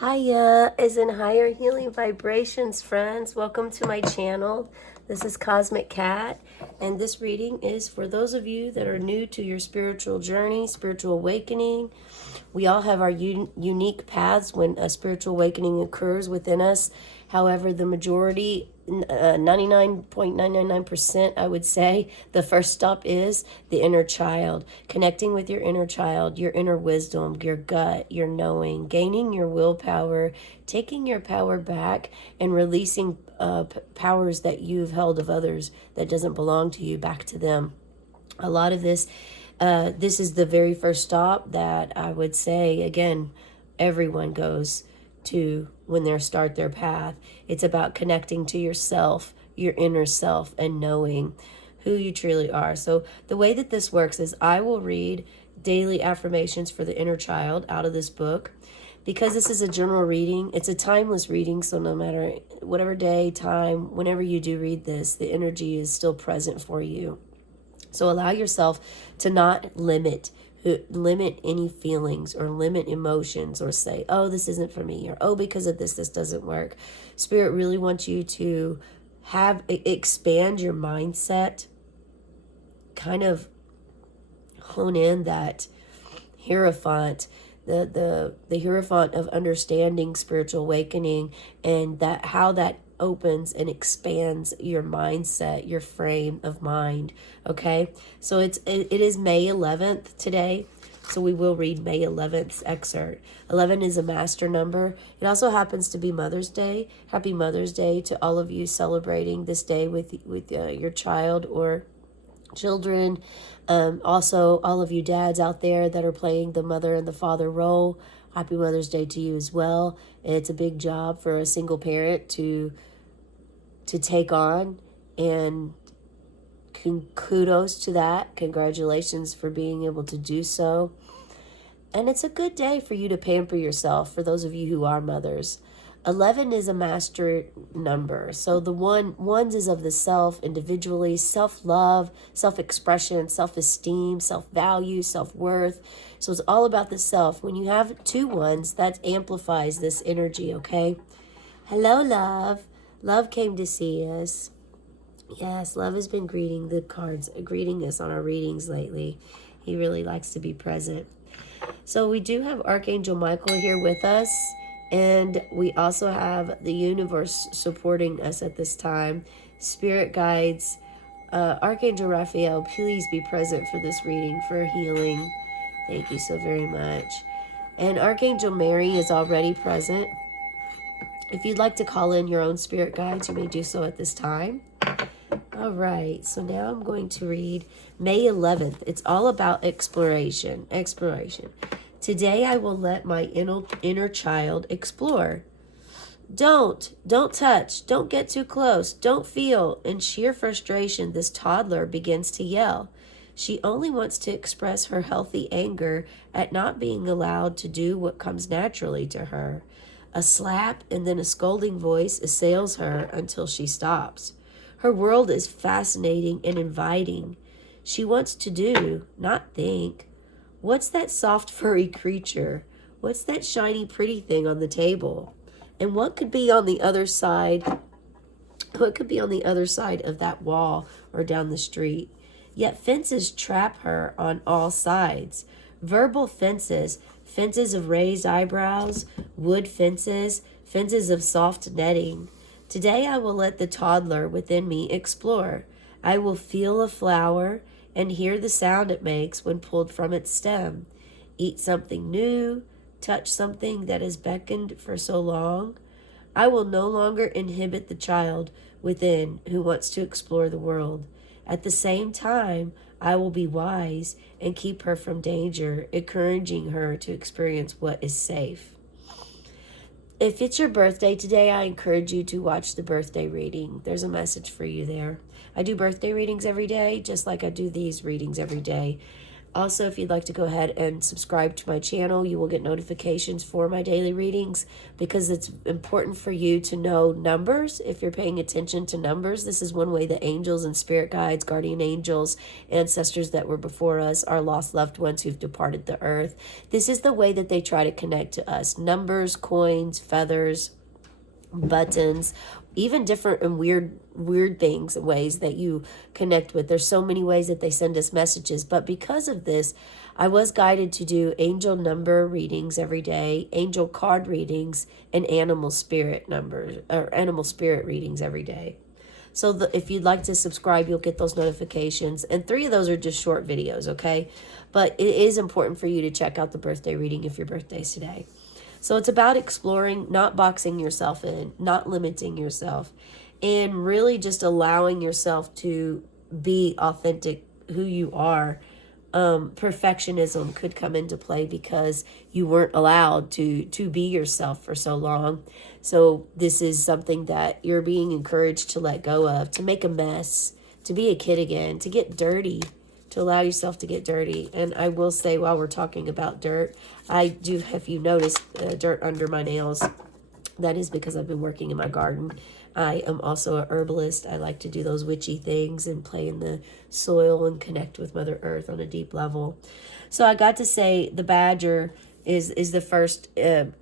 Hiya, is in higher healing vibrations, friends. Welcome to my channel. This is Cosmic Cat, and this reading is for those of you that are new to your spiritual journey, spiritual awakening. We all have our unique paths when a spiritual awakening occurs within us. However, the majority, 99.999%, I would say, the first stop is the inner child. Connecting with your inner child, your inner wisdom, your gut, your knowing, gaining your willpower, taking your power back, and releasing powers that you've held of others that doesn't belong to you back to them. A lot of this is the very first stop that I would say, again, everyone goes to when they start their path. It's about connecting to yourself, your inner self, and knowing who you truly are. So the way that this works is I will read daily affirmations for the inner child out of this book. Because this is a general reading, it's a timeless reading, so no matter whatever day, time, whenever you do read this, the energy is still present for you. So allow yourself to not limit any feelings or limit emotions or say, oh, this isn't for me, or oh, because of this doesn't work. Spirit really wants you to expand your mindset, kind of hone in that hierophant, the hierophant of understanding spiritual awakening, and that how that opens and expands your mindset, your frame of mind. Okay, so it is May 11th today, so we will read May 11th's excerpt. 11 is a master number. It also happens to be Mother's Day. Happy Mother's Day to all of you celebrating this day with your child or children. Also, all of you dads out there that are playing the mother and the father role, happy Mother's Day to you as well. It's a big job for a single parent to take on, and kudos to that. Congratulations for being able to do so. And it's a good day for you to pamper yourself, for those of you who are mothers. 11 is a master number. So the ones is of the self individually, self-love, self-expression, self-esteem, self-value, self-worth. So it's all about the self. When you have two ones, that amplifies this energy, okay? Hello, love. Love came to see us. Yes, Love has been greeting us on our readings lately. He really likes to be present. So we do have Archangel Michael here with us, and we also have the universe supporting us at this time. Spirit guides, Archangel Raphael, please be present for this reading for healing. Thank you so very much. And Archangel Mary is already present. If you'd like to call in your own spirit guides, you may do so at this time. All right, so now I'm going to read May 11th. It's all about exploration. Today I will let my inner child explore. Don't touch, don't get too close, don't feel. In sheer frustration, this toddler begins to yell. She only wants to express her healthy anger at not being allowed to do what comes naturally to her. A slap and then a scolding voice assails her until she stops. Her world is fascinating and inviting. She wants to do, not think. What's that soft furry creature? What's that shiny pretty thing on the table? And what could be on the other side? What could be on the other side of that wall or down the street? Yet fences trap her on all sides. Verbal fences, fences of raised eyebrows, wood fences, fences of soft netting. Today I will let the toddler within me explore. I will feel a flower and hear the sound it makes when pulled from its stem. Eat something new, touch something that has beckoned for so long. I will no longer inhibit the child within who wants to explore the world. At the same time, I will be wise and keep her from danger, encouraging her to experience what is safe. If it's your birthday today, I encourage you to watch the birthday reading. There's a message for you there. I do birthday readings every day, just like I do these readings every day. Also, if you'd like to go ahead and subscribe to my channel, you will get notifications for my daily readings, because it's important for you to know numbers. If you're paying attention to numbers, this is one way that angels and spirit guides, guardian angels, ancestors that were before us, our lost loved ones who've departed the earth, this is the way that they try to connect to us. Numbers, coins, feathers, buttons, even different and weird things and ways that you connect with. There's so many ways that they send us messages, but because of this, I was guided to do angel number readings every day, angel card readings, and animal spirit numbers or animal spirit readings every day. So if you'd like to subscribe, you'll get those notifications, and 3 of those are just short videos, okay? But it is important for you to check out the birthday reading if your birthday's today. So it's about exploring, not boxing yourself in, not limiting yourself, and really just allowing yourself to be authentic, who you are. Perfectionism could come into play because you weren't allowed to be yourself for so long. So this is something that you're being encouraged to let go of, to make a mess, to be a kid again, to get dirty, to allow yourself to get dirty. And I will say, while we're talking about dirt, I do, if you notice, dirt under my nails. That is because I've been working in my garden. I am also a herbalist. I like to do those witchy things and play in the soil and connect with Mother Earth on a deep level. So I got to say the badger is the first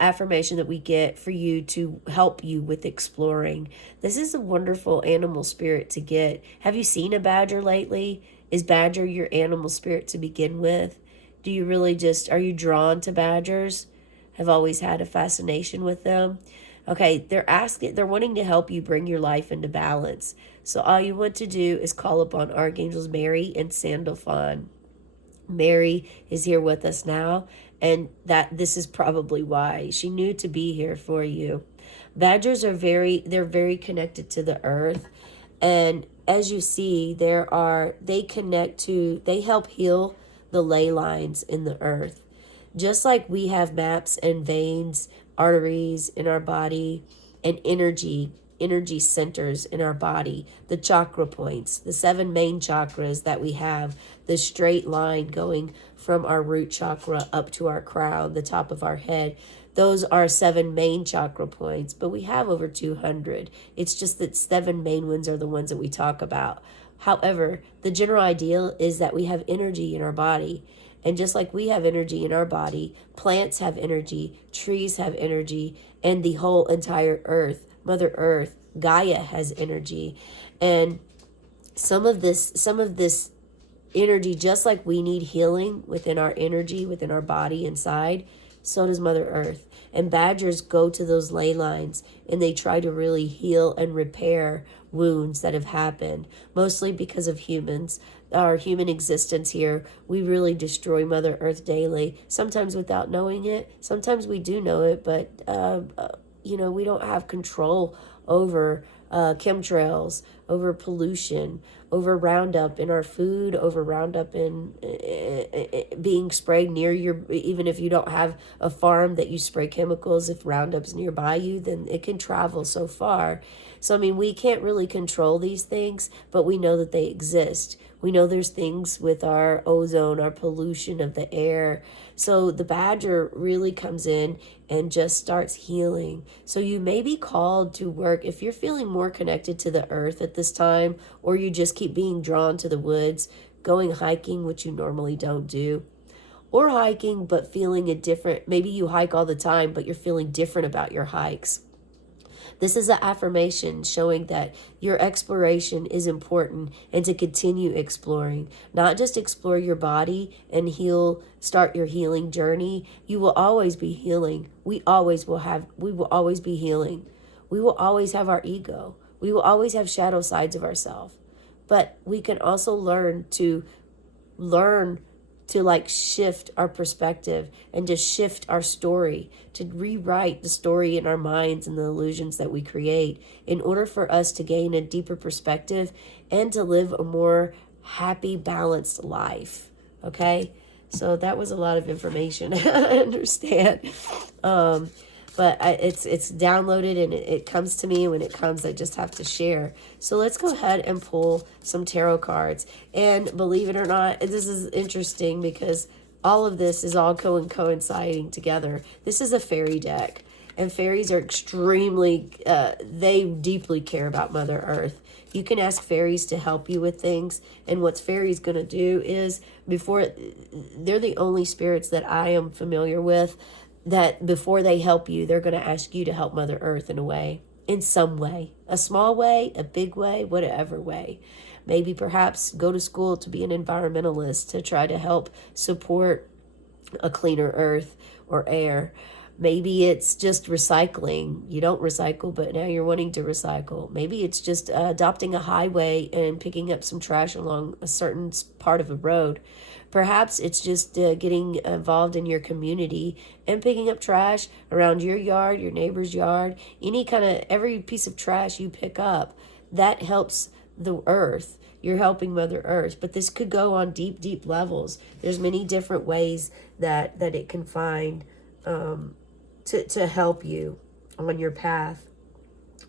affirmation that we get for you to help you with exploring. This is a wonderful animal spirit to get. Have you seen a badger lately? Is badger your animal spirit to begin with? Do you really are you drawn to badgers? Have always had a fascination with them? Okay, they're wanting to help you bring your life into balance. So all you want to do is call upon Archangels Mary and Sandalphon. Mary is here with us now, and this is probably why she knew to be here for you. Badgers are they're very connected to the earth, and as you see, they help heal the ley lines in the earth. Just like we have maps and veins, arteries in our body, and energy centers in our body, the chakra points, the 7 main chakras that we have, the straight line going from our root chakra up to our crown, the top of our head. Those are 7 main chakra points, but we have over 200. It's just that 7 main ones are the ones that we talk about. However, the general idea is that we have energy in our body. And just like we have energy in our body, plants have energy, trees have energy, and the whole entire earth, Mother Earth, Gaia has energy. And some of this energy, just like we need healing within our energy, within our body inside, so does Mother Earth. And badgers go to those ley lines and they try to really heal and repair wounds that have happened, mostly because of humans. Our human existence here, we really destroy Mother Earth daily, sometimes without knowing it. Sometimes we do know it, but we don't have control over chemtrails, over pollution, over Roundup in our food, over Roundup in being sprayed near even if you don't have a farm that you spray chemicals, if Roundup's nearby you, then it can travel so far. So, we can't really control these things, but we know that they exist. We know there's things with our ozone, our pollution of the air. So the badger really comes in and just starts healing. So you may be called to work if you're feeling more connected to the earth at this time, or you just keep being drawn to the woods, going hiking, which you normally don't do, or hiking but feeling maybe you hike all the time, but you're feeling different about your hikes. This is an affirmation showing that your exploration is important, and to continue exploring, not just explore your body and start your healing journey. You will always be healing. We will always be healing. We will always have our ego. We will always have shadow sides of ourselves. But we can also learn to shift our perspective and to shift our story, to rewrite the story in our minds and the illusions that we create in order for us to gain a deeper perspective and to live a more happy, balanced life. Okay? So that was a lot of information. I understand. but it's downloaded and it comes to me. When it comes, I just have to share. So let's go ahead and pull some tarot cards. And believe it or not, this is interesting because all of this is all coinciding together. This is a fairy deck. And fairies are extremely, they deeply care about Mother Earth. You can ask fairies to help you with things. And what fairies going to do is, they're the only spirits that I am familiar with that before they help you, they're going to ask you to help Mother Earth in a way, in some way, a small way, a big way, whatever way. Maybe perhaps go to school to be an environmentalist to try to help support a cleaner earth or air. Maybe it's just recycling. You don't recycle, but now you're wanting to recycle. Maybe it's just adopting a highway and picking up some trash along a certain part of a road. Perhaps it's just getting involved in your community and picking up trash around your yard, your neighbor's yard, every piece of trash you pick up. That helps the earth. You're helping Mother Earth. But this could go on deep, deep levels. There's many different ways that it can find to help you on your path.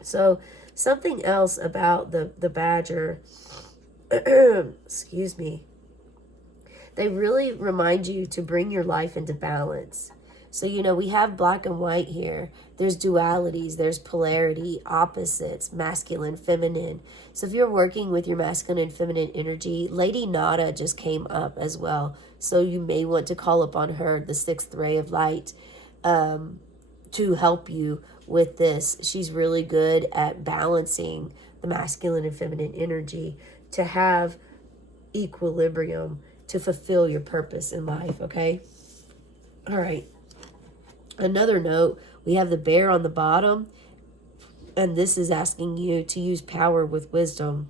So something else about the badger, excuse me, they really remind you to bring your life into balance. So, we have black and white here. There's dualities, there's polarity, opposites, masculine, feminine. So if you're working with your masculine and feminine energy, Lady Nada just came up as well. So you may want to call upon her, the sixth ray of light, to help you with this. She's really good at balancing the masculine and feminine energy to have equilibrium, to fulfill your purpose in life, okay? All right. Another note, we have the bear on the bottom, and this is asking you to use power with wisdom.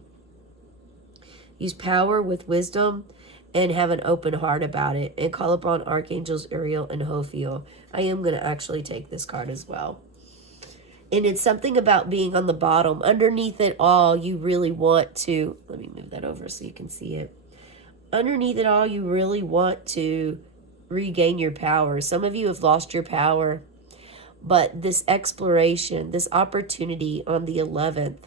Use power with wisdom and have an open heart about it, and call upon Archangels Uriel and Hophiel. I am going to actually take this card as well. And it's something about being on the bottom. Underneath it all, you really want to, let me move that over so you can see it. Underneath it all, you really want to regain your power. Some of you have lost your power, but this exploration, this opportunity on the 11th,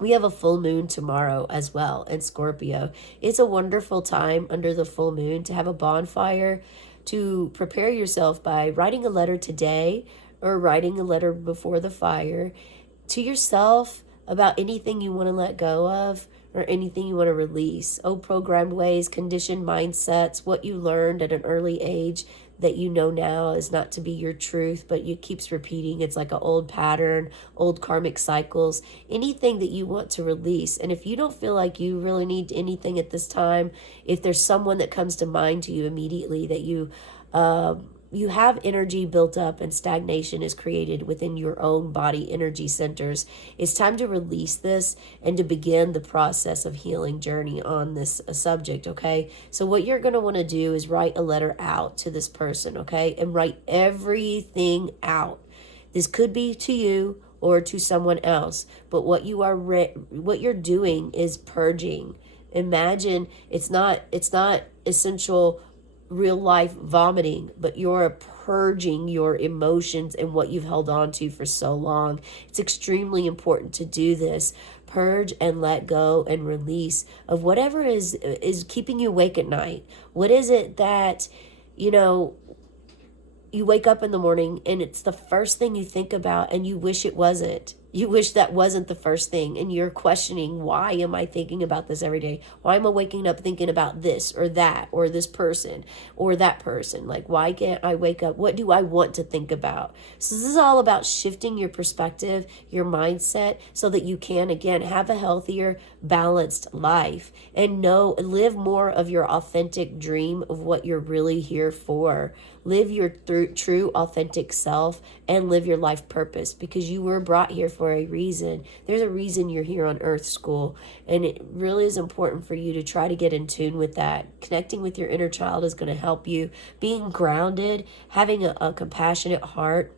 we have a full moon tomorrow as well in Scorpio. It's a wonderful time under the full moon to have a bonfire, to prepare yourself by writing a letter today or writing a letter before the fire to yourself about anything you want to let go of or anything you want to release. Old programmed ways, conditioned mindsets, what you learned at an early age that you know now is not to be your truth, but you keeps repeating. It's like an old pattern, old karmic cycles, anything that you want to release. And if you don't feel like you really need anything at this time, if there's someone that comes to mind to you immediately that you have energy built up and stagnation is created within your own body energy centers, it's time to release this and to begin the process of healing journey on this subject, okay? So what you're going to want to do is write a letter out to this person, okay? And write everything out. This could be to you or to someone else, but what you're doing is purging. Imagine it's not essential real life vomiting, but you're purging your emotions and what you've held on to for so long. It's extremely important to do this. Purge and let go and release of whatever is keeping you awake at night. What is it that, you wake up in the morning and it's the first thing you think about and you wish it wasn't. You wish that wasn't the first thing, and you're questioning, why am I thinking about this every day? Why am I waking up thinking about this or that or this person or that person? Like, why can't I wake up? What do I want to think about? So this is all about shifting your perspective, your mindset, so that you can, again, have a healthier, balanced life and live more of your authentic dream of what you're really here for. Live your true, authentic self and live your life purpose, because you were brought here for a reason. There's a reason you're here on Earth School, and it really is important for you to try to get in tune with that. Connecting with your inner child is going to help you. Being grounded, having a compassionate heart,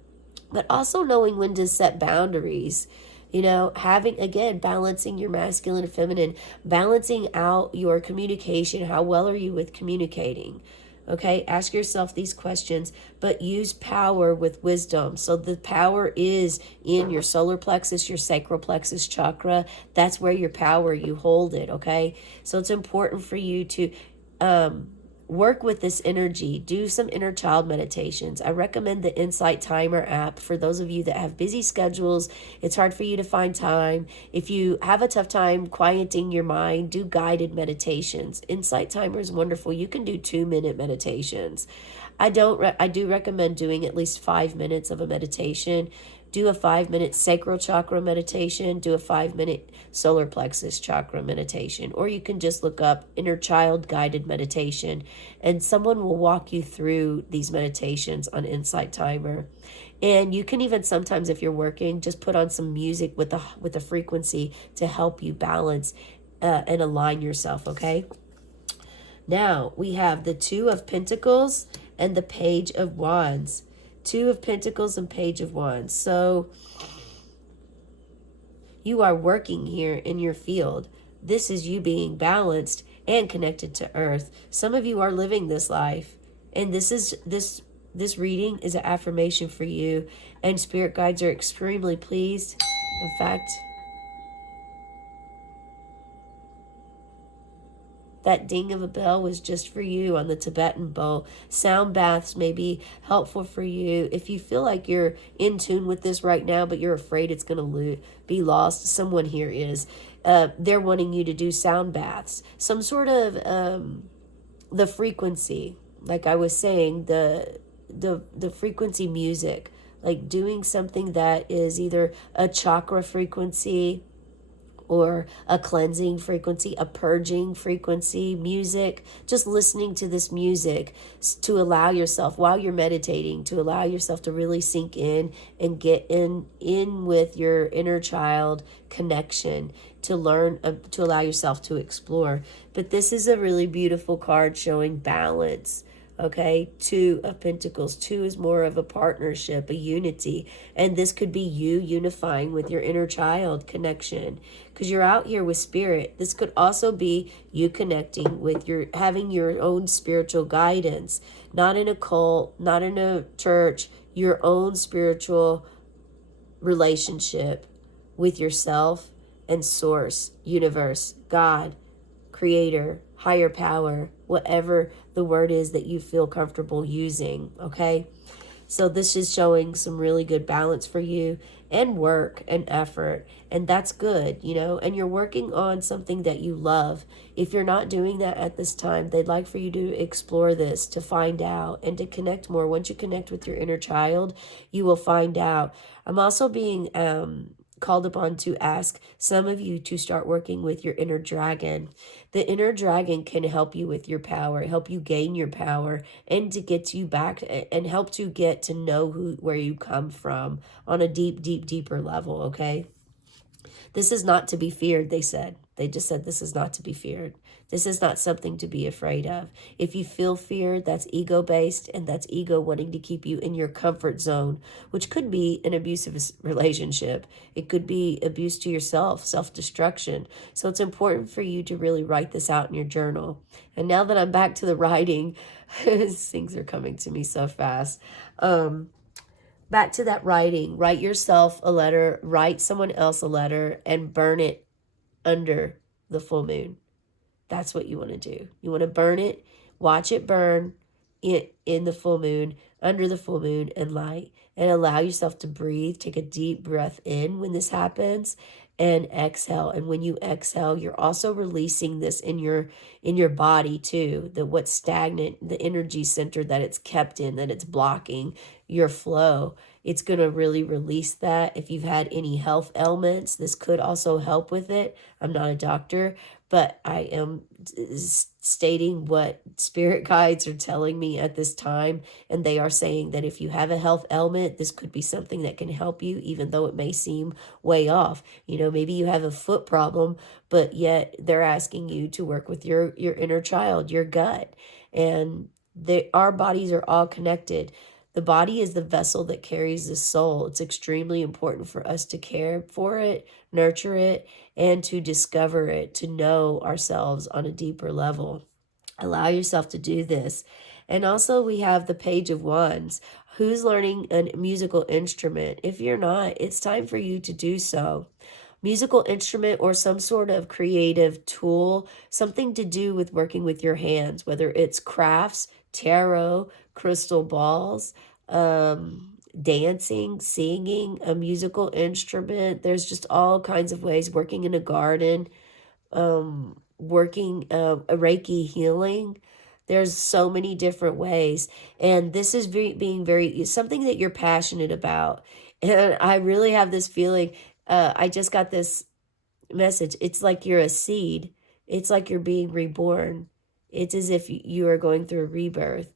but also knowing when to set boundaries. Having, again, balancing your masculine and feminine, balancing out your communication. How well are you with communicating? Okay, ask yourself these questions, but use power with wisdom. So the power is in your solar plexus, your sacral plexus chakra. That's where your power, you hold it. Okay, so it's important for you to work with this energy. Do some inner child meditations. I recommend the Insight Timer app for those of you that have busy schedules. It's hard for you to find time. If you have a tough time quieting your mind, do guided meditations. Insight Timer is wonderful. You can do 2-minute meditations. I do recommend doing at least 5 minutes of a meditation. Do a 5-minute sacral chakra meditation, do a 5-minute solar plexus chakra meditation, or you can just look up inner child guided meditation and someone will walk you through these meditations on Insight Timer. And you can even sometimes, if you're working, just put on some music with the frequency to help you balance and align yourself, okay? Now we have the Two of Pentacles and the Page of Wands. Two of Pentacles and Page of Wands. So you are working here in your field. This is you being balanced and connected to earth. Some of you are living this life, and this reading is an affirmation for you, and spirit guides are extremely pleased. In fact, that ding of a bell was just for you on the Tibetan bowl. Sound baths may be helpful for you. If you feel like you're in tune with this right now, but you're afraid it's going to be lost, someone here is. They're wanting you to do sound baths. Some sort of the frequency, like I was saying, the frequency music, like doing something that is either a chakra frequency or a cleansing frequency, a purging frequency, music, just listening to this music to allow yourself, while you're meditating, to allow yourself to really sink in and get in with your inner child connection, to learn, to allow yourself to explore. But this is a really beautiful card showing balance. Okay, Two of Pentacles. Two is more of a partnership, a unity. And this could be you unifying with your inner child connection, because you're out here with spirit. This could also be you connecting with having your own spiritual guidance, not in a cult, not in a church, your own spiritual relationship with yourself and source, universe, God, creator, higher power, whatever the word is that you feel comfortable using, okay? So this is showing some really good balance for you, and work and effort, and that's good, and you're working on something that you love. If you're not doing that at this time, they'd like for you to explore this, to find out and to connect more. Once you connect with your inner child, you will find out. I'm also being called upon to ask some of you to start working with your inner dragon. The inner dragon can help you with your power, help you gain your power, and to get you back and help to get to know where you come from on a deeper level, okay? This is not to be feared, they said. They just said this is not to be feared. This is not something to be afraid of. If you feel fear, that's ego-based, and that's ego wanting to keep you in your comfort zone, which could be an abusive relationship. It could be abuse to yourself, self-destruction. So it's important for you to really write this out in your journal. And now that I'm back to the writing, things are coming to me so fast. Back to that writing. Write yourself a letter, write someone else a letter, and burn it under the full moon. That's what you want to do. You want to burn it, watch it burn in the full moon, under the full moon, and light. And allow yourself to breathe. Take a deep breath in when this happens, and exhale. And when you exhale, you're also releasing this in your body too. What's stagnant, the energy center that it's kept in, that it's blocking your flow. It's going to really release that. If you've had any health ailments, this could also help with it. I'm not a doctor, but I am stating what spirit guides are telling me at this time. And they are saying that if you have a health ailment, this could be something that can help you, even though it may seem way off. Maybe you have a foot problem, but yet they're asking you to work with your inner child, your gut. And our bodies are all connected. The body is the vessel that carries the soul. It's extremely important for us to care for it, nurture it, and to discover it, to know ourselves on a deeper level. Allow yourself to do this. And also we have the Page of Wands. Who's learning a musical instrument? If you're not, it's time for you to do so. Musical instrument or some sort of creative tool, something to do with working with your hands, whether it's crafts, tarot, crystal balls, dancing, singing, a musical instrument. There's just all kinds of ways, working in a garden, working a Reiki healing. There's so many different ways. And this is being very something that you're passionate about. And I really have this feeling, I just got this message. It's like you're a seed. It's like you're being reborn. It's as if you are going through a rebirth.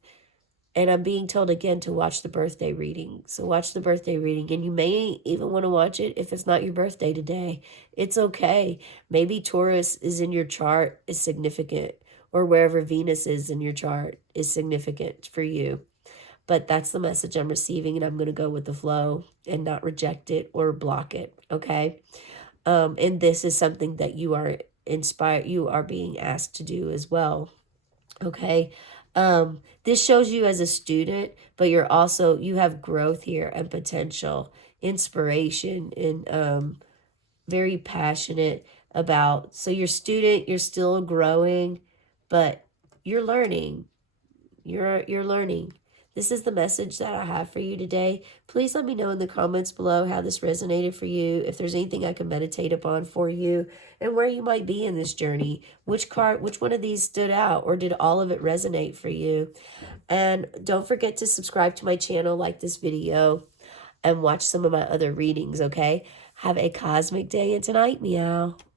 And I'm being told again to watch the birthday reading. So watch the birthday reading. And you may even want to watch it if it's not your birthday today. It's okay. Maybe Taurus is in your chart is significant, or wherever Venus is in your chart is significant for you. But that's the message I'm receiving, and I'm going to go with the flow and not reject it or block it, okay? And this is something that you are inspired, you are being asked to do as well, okay? This shows you as a student, but you have growth here and potential, inspiration, and very passionate about. So you're student, you're still growing, but you're learning. You're learning. This is the message that I have for you today. Please let me know in the comments below how this resonated for you, if there's anything I can meditate upon for you, and where you might be in this journey. Which one of these stood out, or did all of it resonate for you? And don't forget to subscribe to my channel, like this video, and watch some of my other readings, okay? Have a cosmic day and tonight, meow.